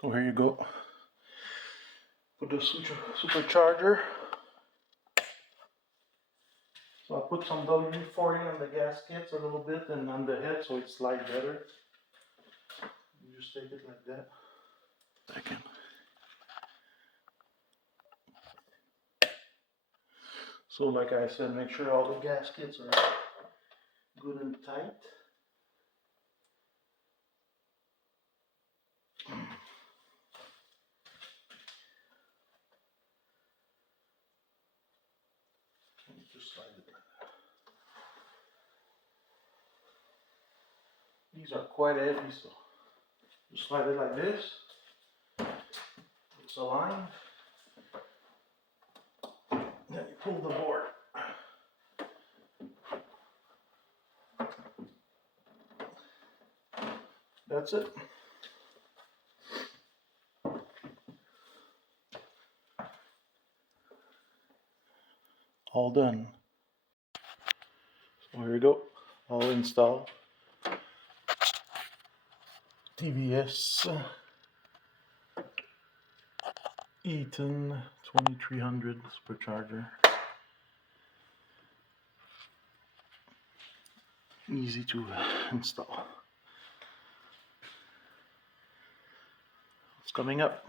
So here you go. Put the supercharger. So I put some WD-40 on the gaskets a little bit and on the head so it slides better. You just take it like that. Second. So like I said, make sure all the gaskets are good and tight. Just slide it like that. These are quite heavy, so just slide it like this. It's aligned. Then you pull the board. That's it. All done. So here we go. All installed. TVS Eaton 2300 Supercharger. Easy to install. It's coming up.